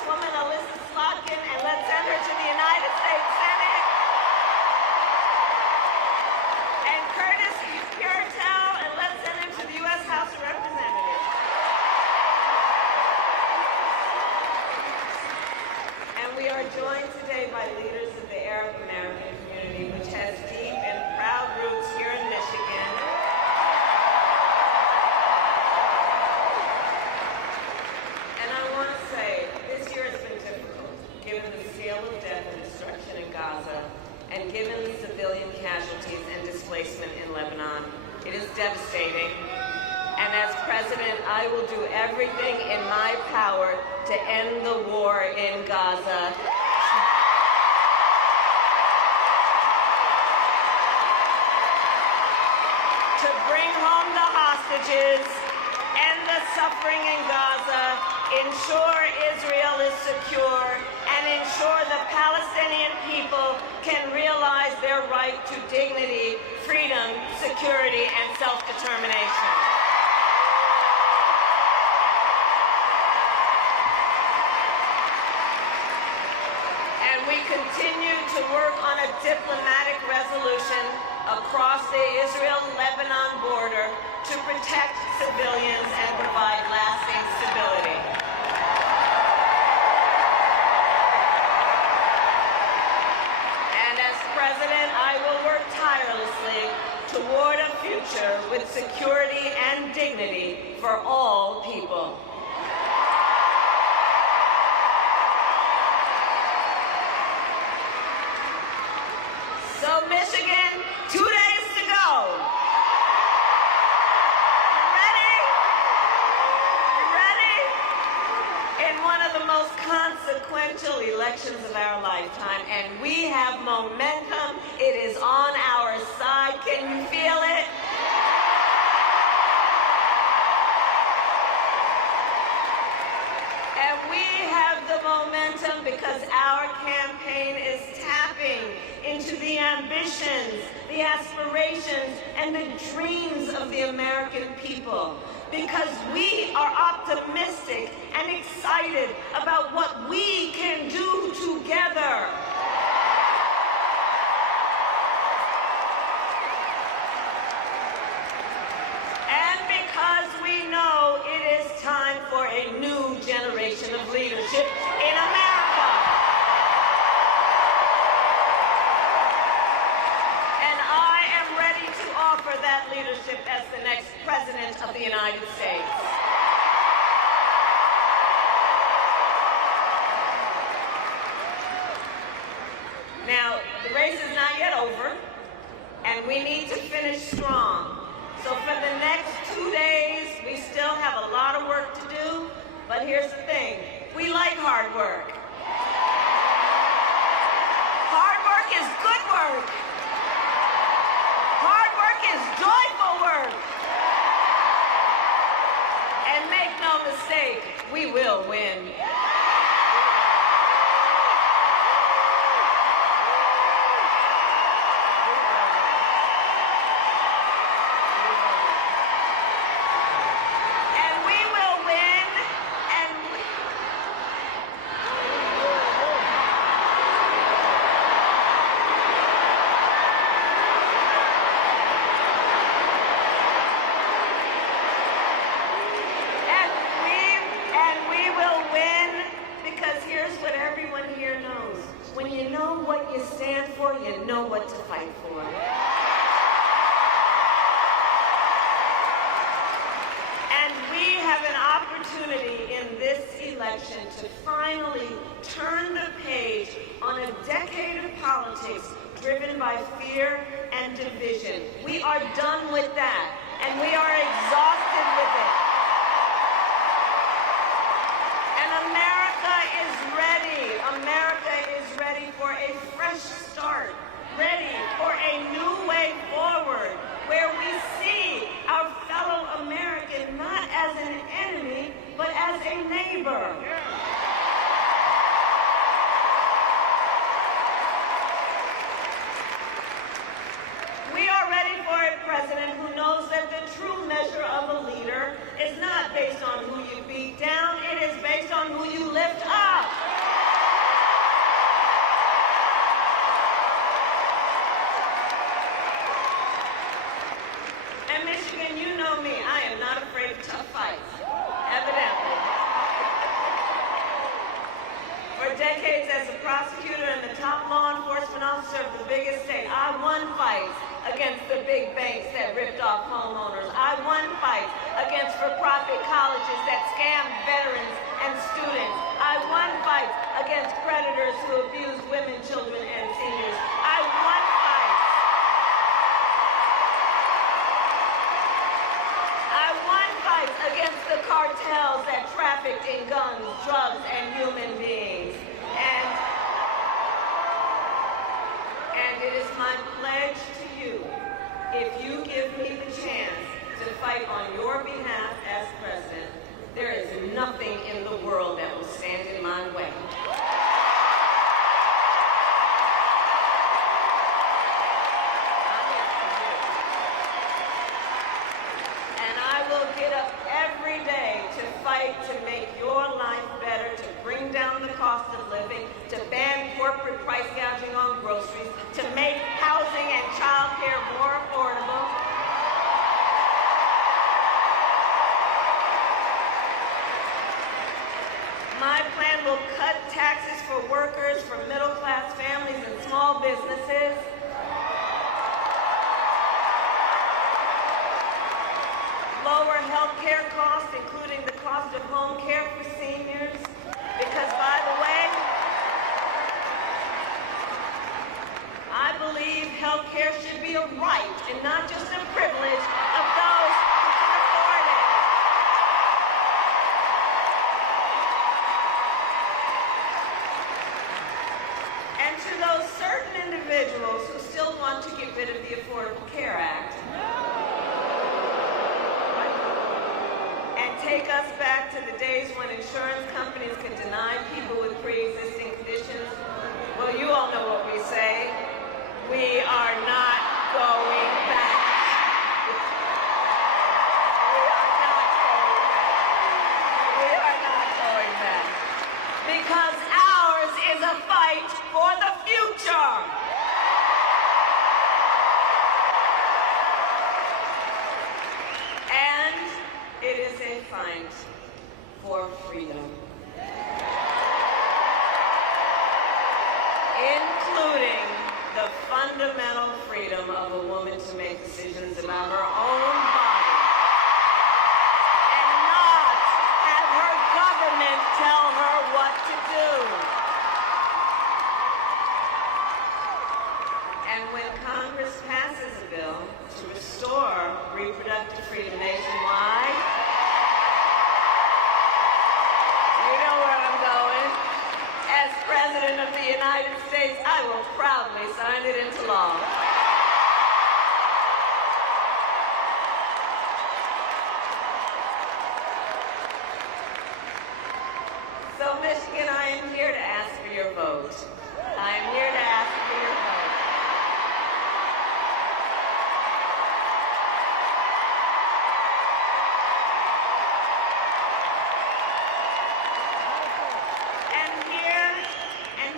Congresswoman Alyssa Slotkin, and let's send her to the United States Senate. And Curtis Purtell, and let's send him to the U.S. House of Representatives. And we are joined today by leaders of the Arab American community, which has deep and proud roots here in Michigan. And I want to say, this year has been difficult, given the scale of death and destruction in Gaza, and given the civilian casualties and displacement in Lebanon. It is devastating. And as president, I will do everything in my power to end the war in Gaza. To bring home the hostages, end the suffering in Gaza, ensure Israel is secure, and ensure the Palestinian people can realize their right to dignity, freedom, security, and self-determination. And we continue to work on a diplomatic resolution across the Israel-Lebanon border to protect civilians and provide lasting stability. And as president, I will work tirelessly toward a future with security and dignity for all people. So Michigan, 2 days to go. You ready? You ready? In one of the most consequential elections of our lifetime, and we have momentum. It is on our side. Can you feel it? And we have the momentum because our campaign is tapping into the ambitions, the aspirations, and the dreams of the American people. Because we are optimistic and excited about what we can do together. And because we know it is time for a new generation of leadership in America. And I am ready to offer that leadership as the next President of the United States. Now, the race is not yet over, and we need to finish strong. So for the next 2 days, we still have a lot of work to do, but here's the thing. We like hard work. Hard work is good work. Hard work is joyful work. And make no mistake, we will win. You know what to fight for. And we have an opportunity in this election to finally turn the page on a decade of politics driven by fear and division. We are done with that, and we are exhausted with it. And America is ready. America is ready for a fresh start, ready for a new way forward, where we see our fellow American not as an enemy, but as a neighbor. We are ready for a president who knows that the true measure of a leader is not based on who you beat down, it is based on who you lift up. decades as a prosecutor and the top law enforcement officer of the biggest state, I won fights against the big banks that ripped off homeowners. I won fights against for-profit colleges that scammed veterans and students. I won fights against predators who abuse women, children, and seniors. I won fights. I won fights against the cartels that trafficked in guns, drugs, and human beings. And it is my pledge to you, if you give me the chance to fight on your behalf as president, there is nothing in the world that will stand in my way. And I will get up every day to fight to make your life better, to bring down the cost of living, to ban corporate price gouging on groceries, to make housing and child care more affordable. My plan will cut taxes for workers, for middle-class families and small businesses. Lower health care costs, including the cost of home care for seniors. Because, by the way, I believe health care should be a right and not just a privilege of those who can afford it. And to those certain individuals who still want to get rid of the Affordable Care Act and take us back to the days when insurance companies could deny people with pre-existing conditions, well, you all know what we say. We are not going back. We are not going back. We are not going back. Because ours is a fight for the future. And it is a fight for freedom. Including the fundamental freedom of a woman to make decisions about her own body and not have her government tell her what to do. And when Congress passes a bill to restore reproductive freedom nationwide, you know where I'm going. As President of the United States, I will proudly sign it into law. So, Michigan, I am here to ask for your vote. I am here to ask for your vote.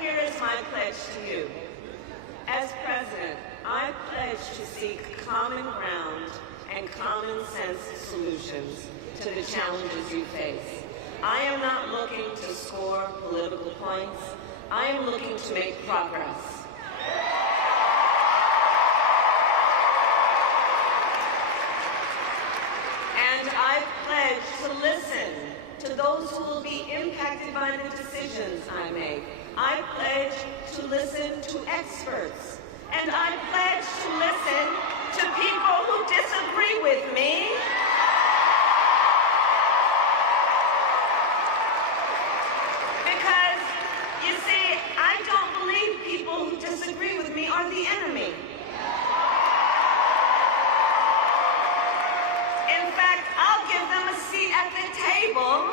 Here is my pledge to you. As president, I pledge to seek common ground and common sense solutions to the challenges you face. I am not looking to score political points. I am looking to make progress. And I pledge to listen to those who will be impacted by the decisions I make. I pledge to listen to experts. And I pledge to listen to people who disagree with me. Because, you see, I don't believe people who disagree with me are the enemy. In fact, I'll give them a seat at the table.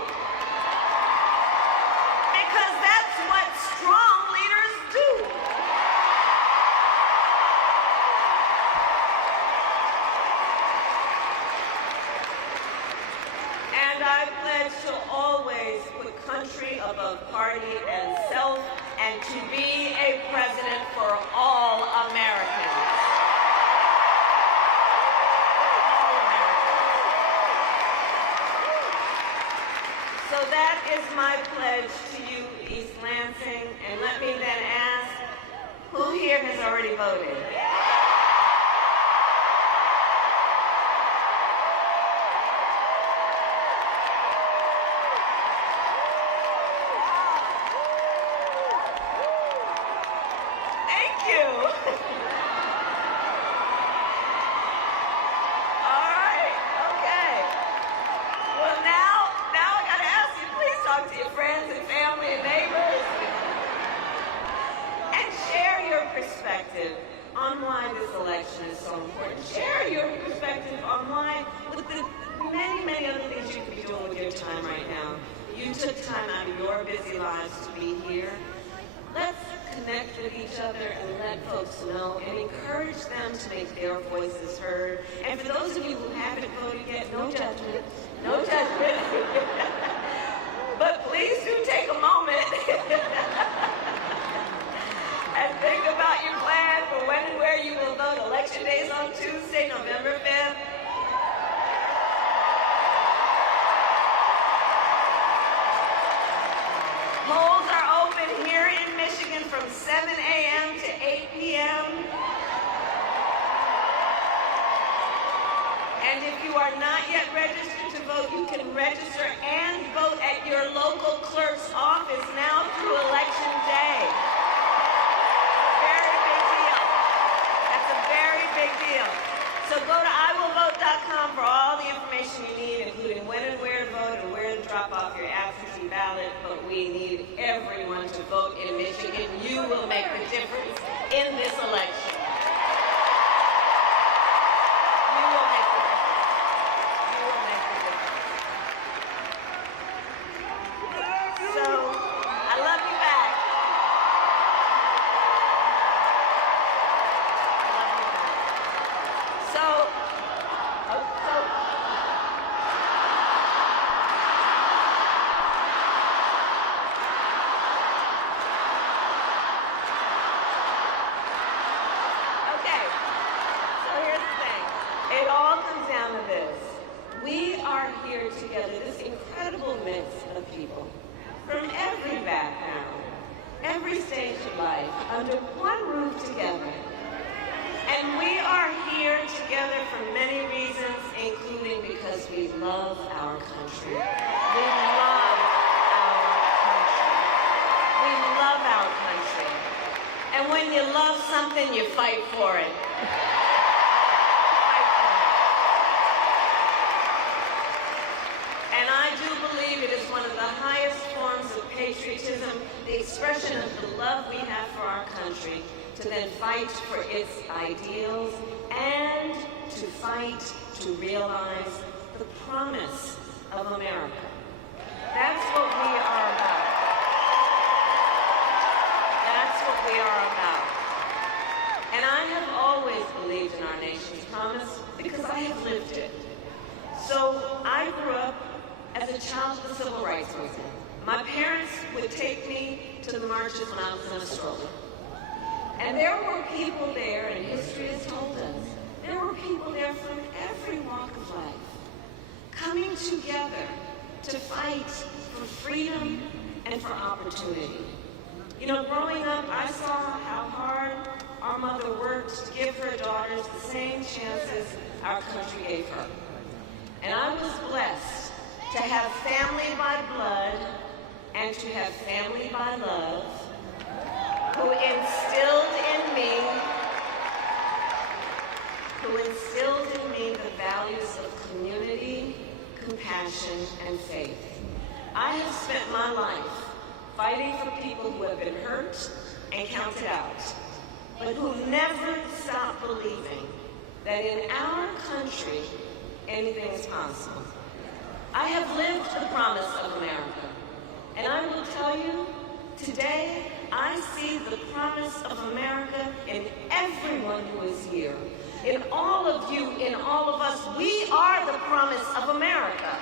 Because that's what strong leaders do. And I pledge to always put country above party and self, and to be a president for all Americans. So that is my pledge to you, East Lansing. And let me then ask, who here has already voted? Thank you. All right, okay. Well, now I gotta ask you, please talk to your friends and family and neighbors and share your perspective on why this election is so important. Share your perspective on why, with the many, many other things you could be doing with your time right now. You took time out of your busy lives to be here. Let's connect with each other and let folks know and encourage them to make their voices heard. And for those of you who haven't voted yet, no judgment, no judgment. But please do take a moment and think about your plan for when and where you will vote. Election day is on Tuesday, November 5th. Polls are open here in Michigan from 7 a.m. to 8 p.m. And if you are not yet registered to vote, you can register and vote at your local clerk's office now through Election Day. Very big deal. That's a very big deal. So go to iwillvote.com for all the information you need, including when and where to vote and where to drop off your absentee ballot. But we need everyone to vote in Michigan. You will make the difference in this election. You will make the difference. You will make the difference. So, I love you back. I love you back. So, it all comes down to this. We are here together, this incredible mix of people from every background, every stage of life, under one roof together. And we are here together for many reasons, including because we love our country. We love our country. We love our country. And when you love something, you fight for it. And I do believe it is one of the highest forms of patriotism, the expression of the love we have for our country, to then fight for its ideals and to fight to realize the promise of America. That's what we are about. That's what we are about. And I have always believed in our nation's promise because I have lived it. So I grew up as a child of the Civil Rights Movement. My parents would take me to the marches when I was in a stroller. And there were people there, and history has told us, there were people there from every walk of life, coming together to fight for freedom and for opportunity. You know, growing up, I saw how hard our mother worked to give her daughters the same chances our country gave her. And I was blessed to have family by blood and to have family by love who instilled in me the values of community, compassion, and faith. I have spent my life fighting for people who have been hurt and counted out, but who never stop believing that in our country, anything is possible. I have lived the promise of America, and I will tell you, today, I see the promise of America in everyone who is here. In all of you, in all of us, we are the promise of America.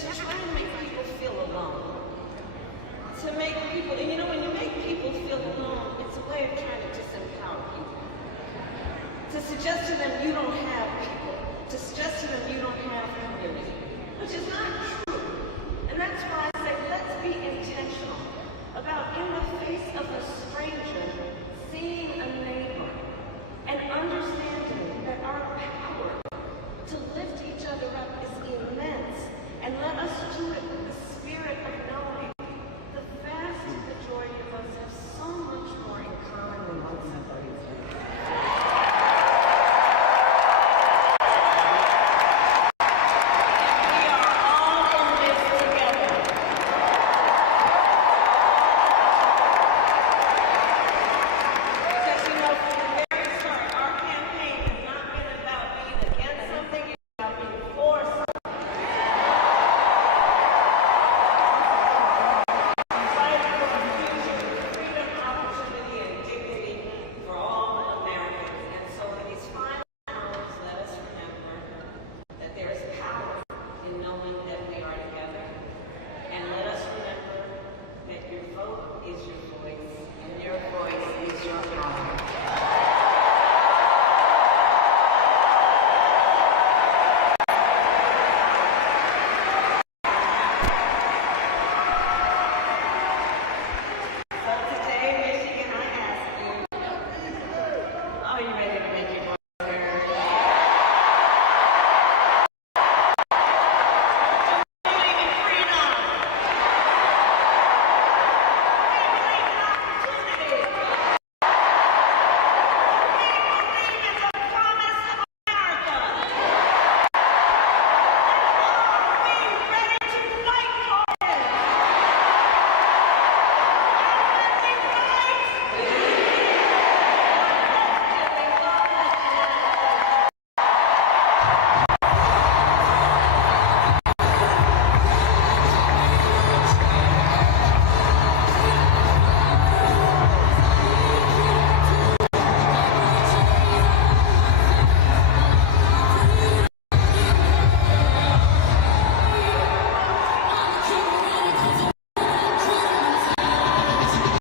to try and make people feel alone. To make people, and you know, when you make people feel alone, it's a way of trying to disempower people. To suggest to them you don't have people. To suggest to them you don't have community. Which is not true. And that's why I say let's be intentional about, in the face of a stranger, seeing a neighbor